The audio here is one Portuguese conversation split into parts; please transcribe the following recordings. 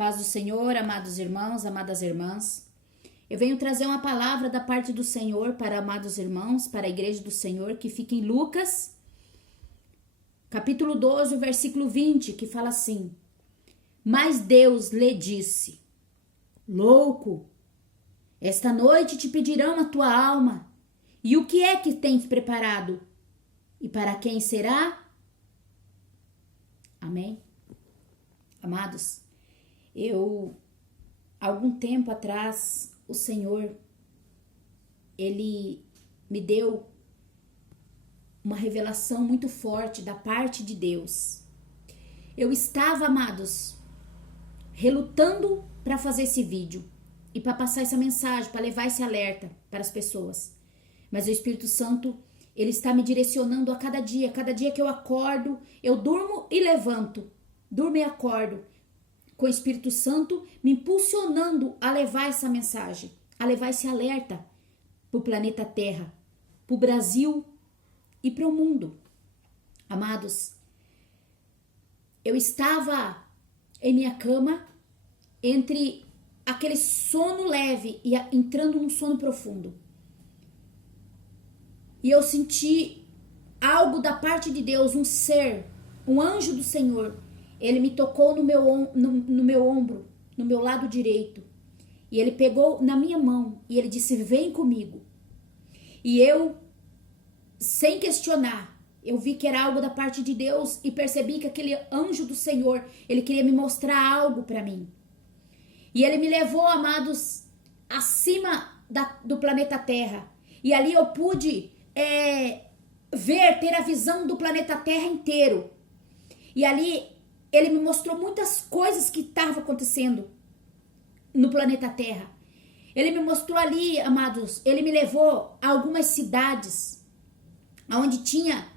paz do Senhor, amados irmãos, amadas irmãs. Eu venho trazer uma palavra da parte do Senhor para amados irmãos, para a igreja do Senhor, que fica em Lucas, capítulo 12, versículo 20, que fala assim: Mas Deus lhe disse: Louco, esta noite te pedirão a tua alma, e o que é que tens preparado? E para quem será? Amém? Amados, algum tempo atrás, o Senhor, Ele me deu uma revelação muito forte da parte de Deus. Eu estava, amados, relutando para fazer esse vídeo e para passar essa mensagem, para levar esse alerta para as pessoas. Mas o Espírito Santo, Ele está me direcionando a cada dia que eu acordo, eu durmo e levanto, durmo e acordo, com o Espírito Santo me impulsionando a levar essa mensagem, a levar esse alerta para o planeta Terra, para o Brasil e para o mundo. Amados, eu estava em minha cama, entre aquele sono leve e entrando num sono profundo. E eu senti algo da parte de Deus, um ser, um anjo do Senhor. Ele me tocou no meu ombro, no meu lado direito. E ele pegou na minha mão e ele disse: vem comigo. E eu, sem questionar, eu vi que era algo da parte de Deus e percebi que aquele anjo do Senhor, ele queria me mostrar algo para mim. E ele me levou, amados, acima do planeta Terra. E ali eu pude ter a visão do planeta Terra inteiro. E ali ele me mostrou muitas coisas que estavam acontecendo no planeta Terra. Ele me mostrou ali, amados, ele me levou a algumas cidades onde tinha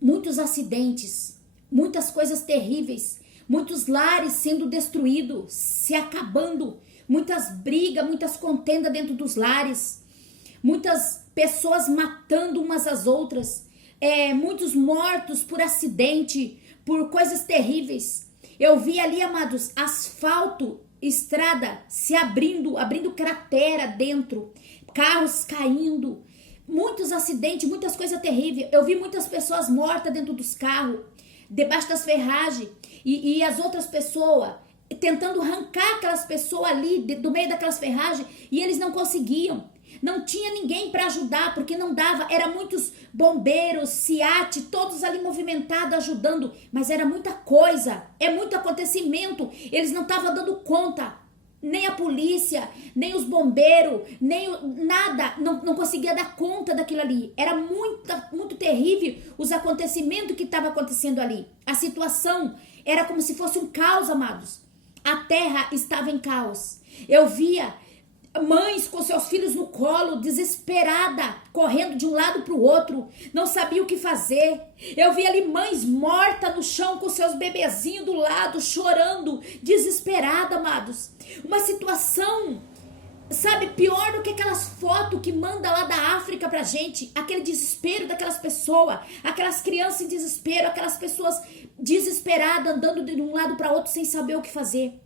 muitos acidentes, muitas coisas terríveis, muitos lares sendo destruídos, se acabando, muitas brigas, muitas contendas dentro dos lares, muitas pessoas matando umas às outras, muitos mortos por acidente, por coisas terríveis. Eu vi ali, amados, asfalto, estrada se abrindo cratera dentro, carros caindo, muitos acidentes, muitas coisas terríveis. Eu vi muitas pessoas mortas dentro dos carros, debaixo das ferragens, e as outras pessoas tentando arrancar aquelas pessoas ali do meio daquelas ferragens, e eles não conseguiam. Não tinha ninguém para ajudar, porque não dava. Era muitos bombeiros, SEAT, todos ali movimentados, ajudando. Mas era muita coisa, muito acontecimento. Eles não estavam dando conta. Nem a polícia, nem os bombeiros, nada. Não conseguia dar conta daquilo ali. Era muito terrível os acontecimentos que estavam acontecendo ali. A situação era como se fosse um caos, amados. A terra estava em caos. Eu via mães com seus filhos no colo, desesperada, correndo de um lado para o outro, não sabia o que fazer. Eu vi ali mães mortas no chão com seus bebezinhos do lado, chorando, desesperada, amados. Uma situação, sabe, pior do que aquelas fotos que manda lá da África pra gente, aquele desespero daquelas pessoas, aquelas crianças em desespero, aquelas pessoas desesperadas andando de um lado para outro sem saber o que fazer.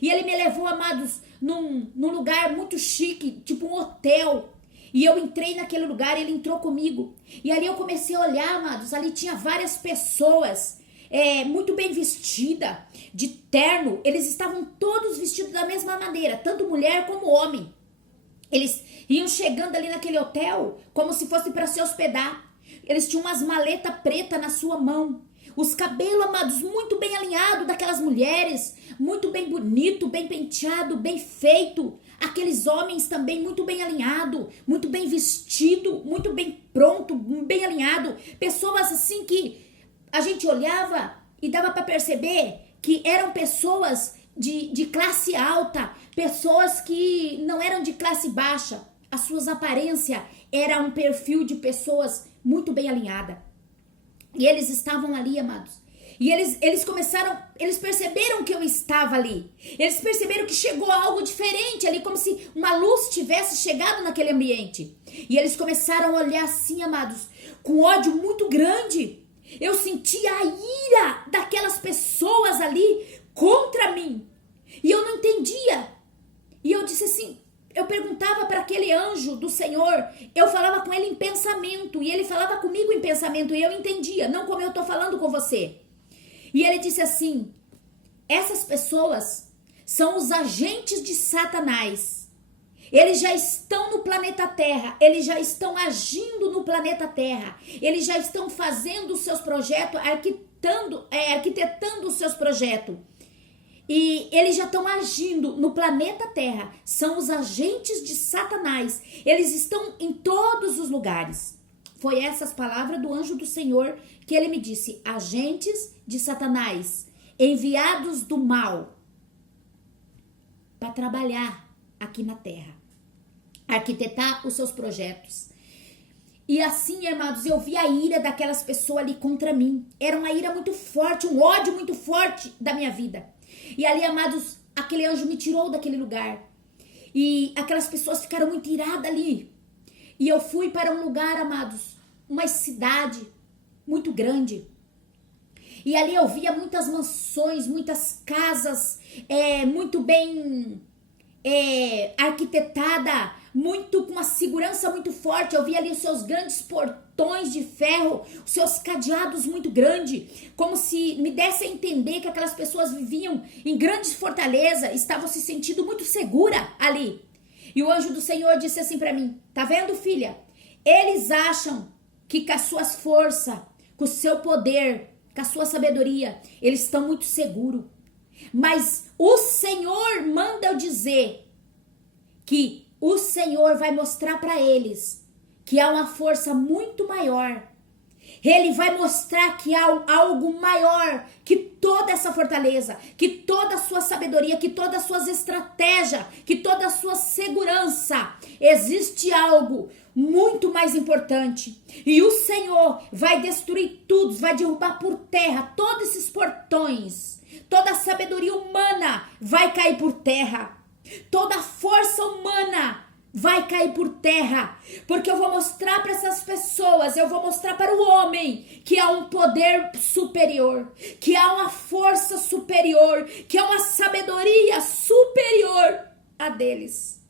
E ele me levou, amados, num lugar muito chique, tipo um hotel. E eu entrei naquele lugar, ele entrou comigo. E ali eu comecei a olhar, amados, ali tinha várias pessoas muito bem vestidas, de terno. Eles estavam todos vestidos da mesma maneira, tanto mulher como homem. Eles iam chegando ali naquele hotel como se fosse para se hospedar. Eles tinham umas maletas pretas na sua mão. Os cabelos, amados, muito bem alinhados daquelas mulheres, muito bem bonito, bem penteado, bem feito. Aqueles homens também muito bem alinhado, muito bem vestido, muito bem pronto, bem alinhado. Pessoas assim que a gente olhava e dava para perceber que eram pessoas de classe alta, pessoas que não eram de classe baixa. As suas aparências eram um perfil de pessoas muito bem alinhadas. E eles estavam ali, amados. E eles perceberam que eu estava ali. Eles perceberam que chegou algo diferente ali, como se uma luz tivesse chegado naquele ambiente. E eles começaram a olhar assim, amados, com ódio muito grande. Eu sentia a ira daquelas pessoas ali contra mim. E eu não Senhor, eu falava com ele em pensamento, e ele falava comigo em pensamento, e eu entendia, não como eu tô falando com você. E ele disse assim: essas pessoas são os agentes de Satanás. Eles já estão no planeta Terra, eles já estão agindo no planeta Terra, eles já estão fazendo os seus projetos, arquitetando os seus projetos. E eles já estão agindo no planeta Terra, são os agentes de Satanás, eles estão em todos os lugares. Foi essas palavras do anjo do Senhor que ele me disse: agentes de Satanás, enviados do mal para trabalhar aqui na Terra, arquitetar os seus projetos. E assim, amados, eu vi a ira daquelas pessoas ali contra mim. Era uma ira muito forte, um ódio muito forte da minha vida. E ali, amados, aquele anjo me tirou daquele lugar. E aquelas pessoas ficaram muito iradas ali. E eu fui para um lugar, amados, uma cidade muito grande. E ali eu via muitas mansões, muitas casas, muito bem arquitetada, muito com uma segurança muito forte. Eu via ali os seus grandes portões de ferro, os seus cadeados muito grandes, como se me desse a entender que aquelas pessoas viviam em grandes fortalezas, estavam se sentindo muito segura ali. E o anjo do Senhor disse assim para mim: tá vendo, filha? Eles acham que com as suas forças, com o seu poder, com a sua sabedoria, eles estão muito seguros. Mas o Senhor manda eu dizer que o Senhor vai mostrar para eles que há uma força muito maior. Ele vai mostrar que há algo maior que toda essa fortaleza, que toda a sua sabedoria, que todas as suas estratégias, que toda a sua segurança. Existe algo muito mais importante. E o Senhor vai destruir tudo, vai derrubar por terra todos esses portões. Toda a sabedoria humana vai cair por terra. Toda a força humana vai cair por terra, porque eu vou mostrar para essas pessoas, eu vou mostrar para o homem que há um poder superior, que há uma força superior, que há uma sabedoria superior a deles.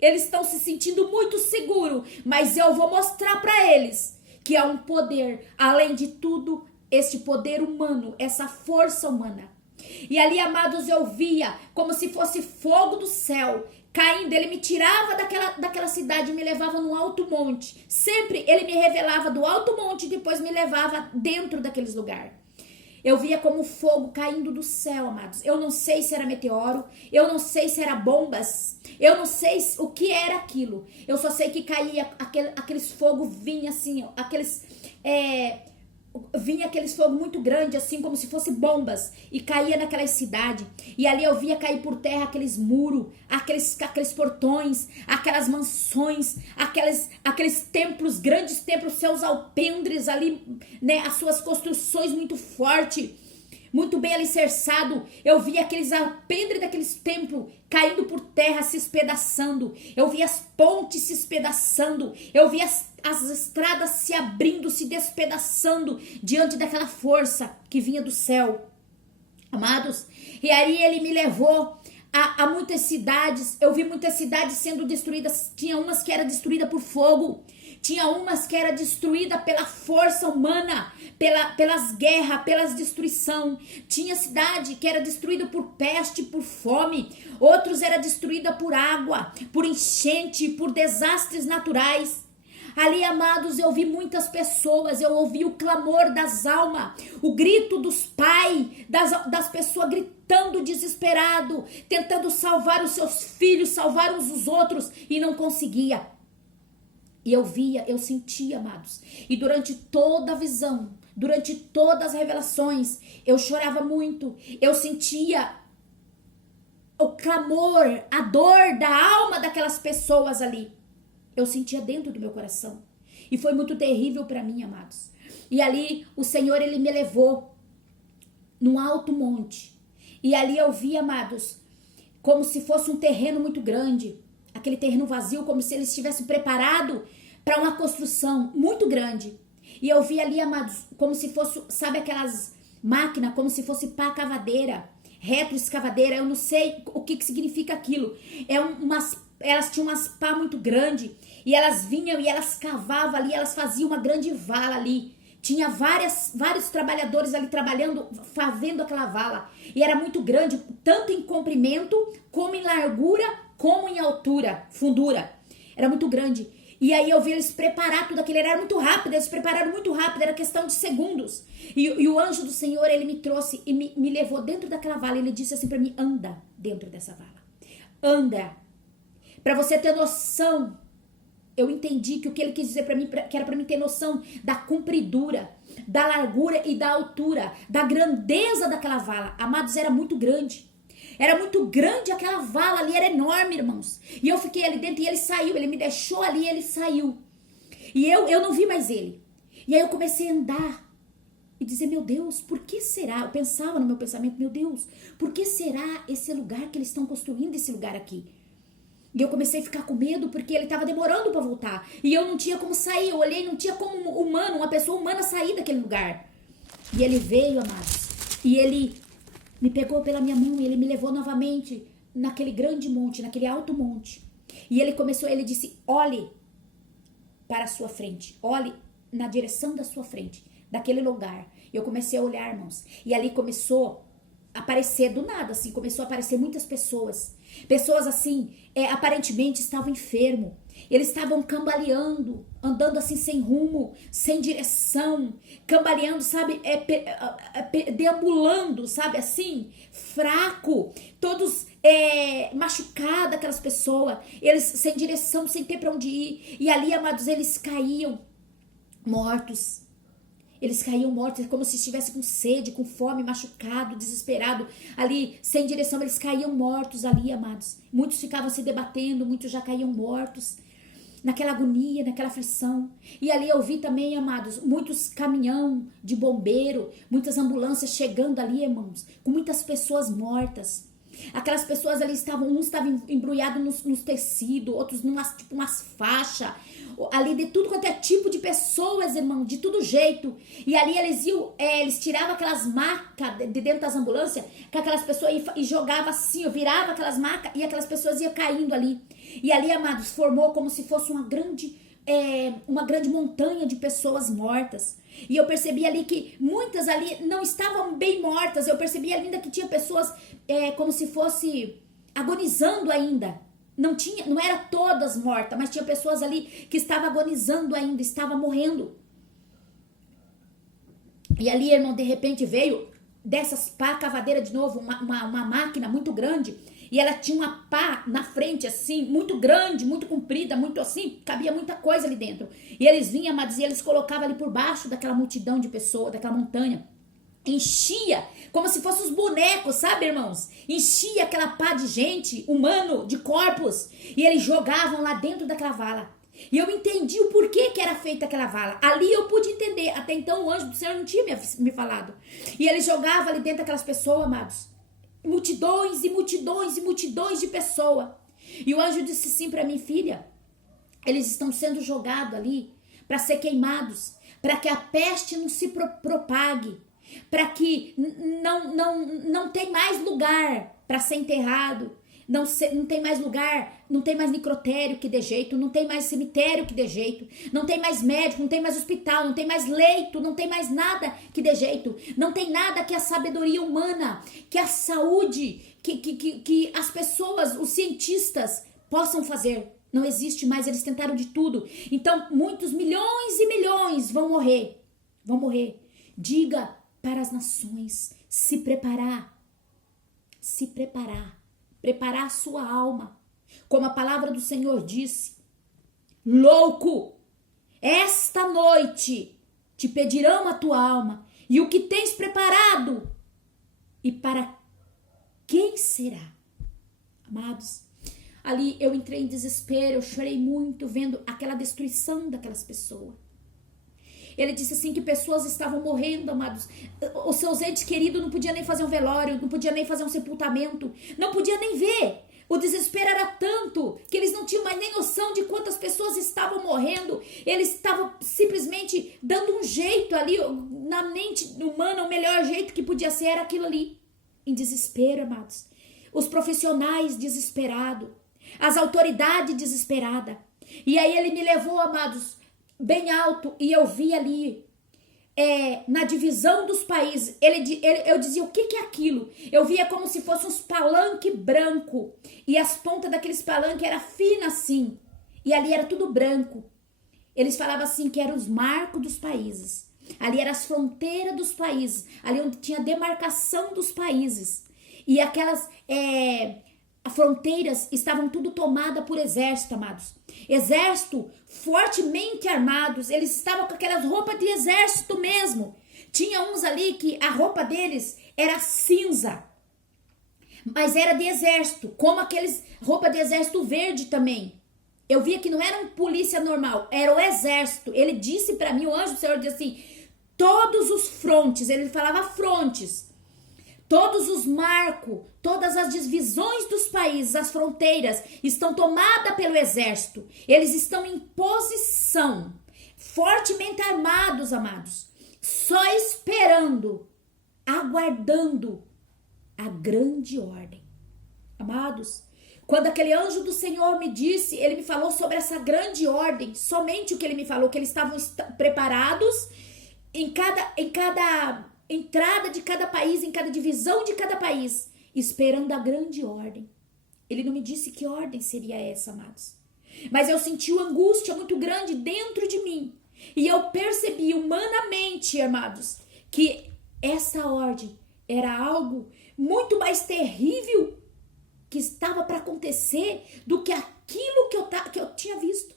Eles estão se sentindo muito seguros, mas eu vou mostrar para eles que há um poder, além de tudo, este poder humano, essa força humana. E ali, amados, eu via como se fosse fogo do céu caindo. Ele me tirava daquela cidade e me levava num alto monte. Sempre ele me revelava do alto monte e depois me levava dentro daqueles lugares. Eu via como fogo caindo do céu, amados. Eu não sei se era meteoro, eu não sei se era bombas, eu não sei o que era aquilo. Eu só sei que caía aqueles fogo, vinha assim, vinha aqueles fogo muito grande, assim como se fosse bombas, e caía naquela cidade. E ali eu via cair por terra aqueles muros, aqueles portões, aquelas mansões, aqueles templos, grandes templos, seus alpendres ali, né, as suas construções muito fortes, muito bem alicerçado. Eu via aqueles alpendres daqueles templos caindo por terra, se espedaçando. Eu via as pontes se espedaçando. Eu via as estradas se abrindo, se despedaçando diante daquela força que vinha do céu. Amados, e aí ele me levou a muitas cidades. Eu vi muitas cidades sendo destruídas. Tinha umas que era destruída por fogo. Tinha umas que era destruída pela força humana, pelas guerras, pelas destruição. Tinha cidade que era destruída por peste, por fome. Outros era destruída por água, por enchente, por desastres naturais. Ali, amados, eu vi muitas pessoas, eu ouvi o clamor das almas, o grito dos pais, das pessoas gritando desesperado, tentando salvar os seus filhos, salvar uns os outros, e não conseguia. E eu via, eu sentia, amados. E durante toda a visão, durante todas as revelações, eu chorava muito. Eu sentia o clamor, a dor da alma daquelas pessoas ali. Eu sentia dentro do meu coração. E foi muito terrível para mim, amados. E ali o Senhor, ele me levou num alto monte. E ali eu vi, amados, como se fosse um terreno muito grande. Aquele terreno vazio, como se ele estivesse preparado para uma construção muito grande. E eu vi ali, amados, como se fosse, sabe aquelas máquinas, como se fosse pá cavadeira, retroescavadeira, eu não sei o que significa aquilo. Elas tinham umas pá muito grande E elas vinham e elas cavavam ali, elas faziam uma grande vala ali. Tinha vários trabalhadores ali trabalhando, fazendo aquela vala. E era muito grande, tanto em comprimento, como em largura, como em altura, fundura. Era muito grande. E aí eu vi eles preparar tudo aquilo, era muito rápido, eles prepararam muito rápido, era questão de segundos. E o anjo do Senhor, ele me trouxe e me levou dentro daquela vala. Ele disse assim pra mim, anda dentro dessa vala. Anda. Pra você ter noção, eu entendi que o que ele quis dizer pra mim, que era pra mim ter noção da compridura, da largura e da altura, da grandeza daquela vala. Amados, era muito grande. Era muito grande aquela vala ali, era enorme, irmãos. E eu fiquei ali dentro e ele saiu, ele me deixou ali e ele saiu. E eu não vi mais ele. E aí eu comecei a andar e dizer, meu Deus, por que será? Eu pensava no meu pensamento, meu Deus, por que será esse lugar que eles estão construindo, esse lugar aqui? E eu comecei a ficar com medo porque ele estava demorando para voltar. E eu não tinha como sair, eu olhei, não tinha como uma pessoa humana sair daquele lugar. E ele veio, amados, e ele me pegou pela minha mão e ele me levou novamente naquele grande monte, naquele alto monte. E ele disse, olhe para a sua frente, olhe na direção da sua frente, daquele lugar. Eu comecei a olhar, irmãos, e ali começou a aparecer do nada, assim, começou a aparecer muitas pessoas. Pessoas assim, aparentemente estavam enfermos. Eles estavam cambaleando, andando assim sem rumo, sem direção, cambaleando, sabe, deambulando, sabe, assim, fraco, todos machucados, aquelas pessoas, eles sem direção, sem ter para onde ir. E ali, amados, eles caíam mortos. Eles caíam mortos, como se estivesse com sede, com fome, machucado, desesperado. Ali, sem direção, eles caíam mortos ali, amados. Muitos ficavam se debatendo, muitos já caíam mortos. Naquela agonia, naquela aflição. E ali eu vi também, amados, muitos caminhão de bombeiro, muitas ambulâncias chegando ali, irmãos, com muitas pessoas mortas. Aquelas pessoas ali uns estavam embrulhados nos tecidos, outros umas faixas, ali de tudo quanto é tipo de pessoas, irmão, de todo jeito. E ali eles tiravam aquelas macas de dentro das ambulâncias, que aquelas pessoas e jogavam assim, virava aquelas macas e aquelas pessoas iam caindo ali. E ali, amados, formou como se fosse uma grande montanha de pessoas mortas. E eu percebi ali que muitas ali não estavam bem mortas. Eu percebi ainda que tinha pessoas como se fosse agonizando ainda. Não era todas mortas, mas tinha pessoas ali que estavam agonizando ainda, estavam morrendo. E ali, irmão, de repente veio dessas pá cavadeira de novo, uma máquina muito grande. E ela tinha uma pá na frente, assim, muito grande, muito comprida, muito assim, cabia muita coisa ali dentro. E eles vinham, amados, e eles colocavam ali por baixo daquela multidão de pessoas, daquela montanha. Enchia, como se fossem os bonecos, sabe, irmãos? Enchia aquela pá de gente, humano, de corpos. E eles jogavam lá dentro daquela vala. E eu entendi o porquê que era feita aquela vala. Ali eu pude entender. Até então o anjo do Senhor não tinha me falado. E ele jogava ali dentro daquelas pessoas, amados. Multidões e multidões e multidões de pessoas. E o anjo disse assim para mim, filha, eles estão sendo jogados ali para ser queimados, para que a peste não se propague, para que não tem mais lugar para ser enterrado, não tem mais lugar, não tem mais necrotério que dê jeito, não tem mais cemitério que dê jeito, não tem mais médico, não tem mais hospital, não tem mais leito, não tem mais nada que dê jeito, não tem nada que a sabedoria humana, que a saúde, que as pessoas, os cientistas possam fazer. Não existe mais, eles tentaram de tudo. Então, muitos milhões e milhões vão morrer. Diga para as nações se preparar. Preparar a sua alma. Como a palavra do Senhor disse. Louco, esta noite te pedirão a tua alma. E o que tens preparado? E para quem será? Amados, ali eu entrei em desespero, eu chorei muito vendo aquela destruição daquelas pessoas. Ele disse assim que pessoas estavam morrendo, amados. Os seus entes queridos não podiam nem fazer um velório, não podiam nem fazer um sepultamento, não podiam nem ver. O desespero era tanto que eles não tinham mais nem noção de quantas pessoas estavam morrendo. Eles estavam simplesmente dando um jeito ali, na mente humana, o melhor jeito que podia ser era aquilo ali. Em desespero, amados. Os profissionais desesperados, as autoridades desesperadas. E aí ele me levou, amados, bem alto, e eu vi ali, na divisão dos países, eu dizia, o que é aquilo? Eu via como se fosse uns palanque branco, e as pontas daqueles palanques era fina assim, e ali era tudo branco. Eles falavam assim que eram os marcos dos países, ali eram as fronteiras dos países, ali onde tinha a demarcação dos países, e aquelas fronteiras estavam tudo tomadas por exército, amados. Exército fortemente armados, eles estavam com aquelas roupas de exército mesmo. Tinha uns ali que a roupa deles era cinza, mas era de exército, como aqueles roupa de exército verde também. Eu via que não era um polícia normal, era o exército. Ele disse para mim, o anjo do Senhor disse assim, todos os frontes, ele falava frontes, todos os marcos, todas as divisões dos países, as fronteiras, estão tomadas pelo exército. Eles estão em posição, fortemente armados, amados, só esperando, aguardando a grande ordem. Amados, quando aquele anjo do Senhor me disse, ele me falou sobre essa grande ordem, somente o que ele me falou, que eles estavam preparados em cada entrada de cada país, em cada divisão de cada país, esperando a grande ordem. Ele não me disse que ordem seria essa, amados. Mas eu senti uma angústia muito grande dentro de mim. E eu percebi humanamente, amados, que essa ordem era algo muito mais terrível que estava para acontecer do que aquilo que eu tinha visto.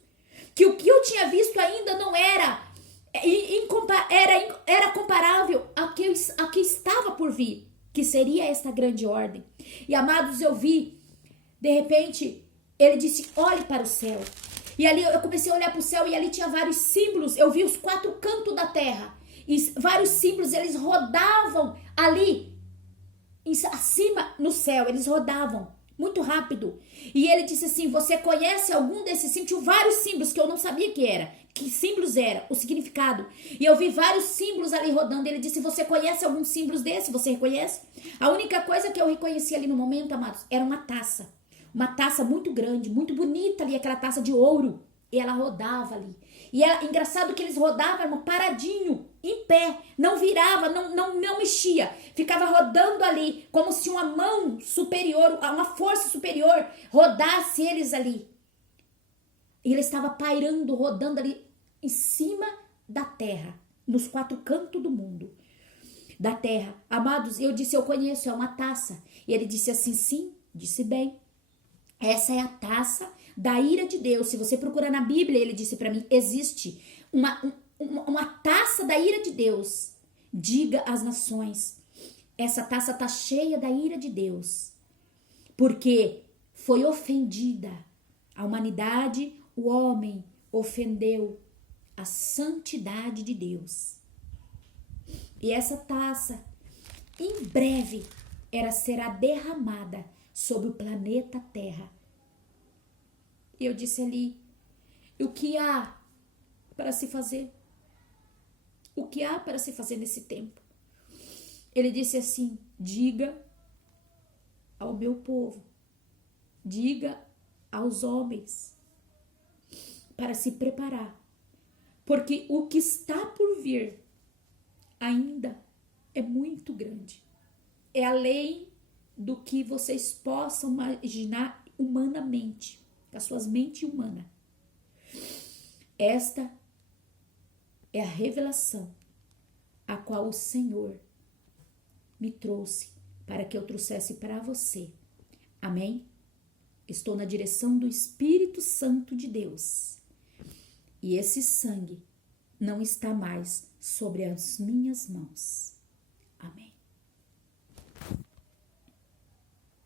Que o que eu tinha visto ainda não era comparável ao que estava por vir, que seria esta grande ordem. E, amados, eu vi, de repente, ele disse, olhe para o céu. E ali eu comecei a olhar para o céu e ali tinha vários símbolos. Eu vi os 4 cantos da terra. E vários símbolos, eles rodavam ali, acima no céu, eles rodavam muito rápido. E ele disse assim, você conhece algum desses símbolos? Tinha vários símbolos que eu não sabia que símbolos era, o significado. E eu vi vários símbolos ali rodando. Ele disse, você conhece alguns símbolos desse? Você reconhece? A única coisa que eu reconheci ali no momento, amados, era uma taça. Uma taça muito grande, muito bonita ali, aquela taça de ouro. E ela rodava ali. E era engraçado que eles rodavam, irmão, paradinho, em pé. Não virava, não mexia. Ficava rodando ali, como se uma mão superior, uma força superior, rodasse eles ali. E ele estava pairando, rodando ali em cima da terra, nos 4 cantos do mundo, da terra. Amados, eu disse, eu conheço, é uma taça. E ele disse assim, sim, disse bem. Essa é a taça da ira de Deus. Se você procurar na Bíblia, ele disse para mim, existe uma taça da ira de Deus. Diga às nações, essa taça está cheia da ira de Deus, porque foi ofendida a humanidade, o homem ofendeu a santidade de Deus. E essa taça, em breve, será derramada sobre o planeta Terra. E eu disse ali, o que há para se fazer? O que há para se fazer nesse tempo? Ele disse assim, diga ao meu povo, diga aos homens, para se preparar, porque o que está por vir ainda é muito grande. É além do que vocês possam imaginar humanamente, com as suas mentes humanas. Esta é a revelação a qual o Senhor me trouxe para que eu trouxesse para você. Amém? Estou na direção do Espírito Santo de Deus. E esse sangue não está mais sobre as minhas mãos. Amém.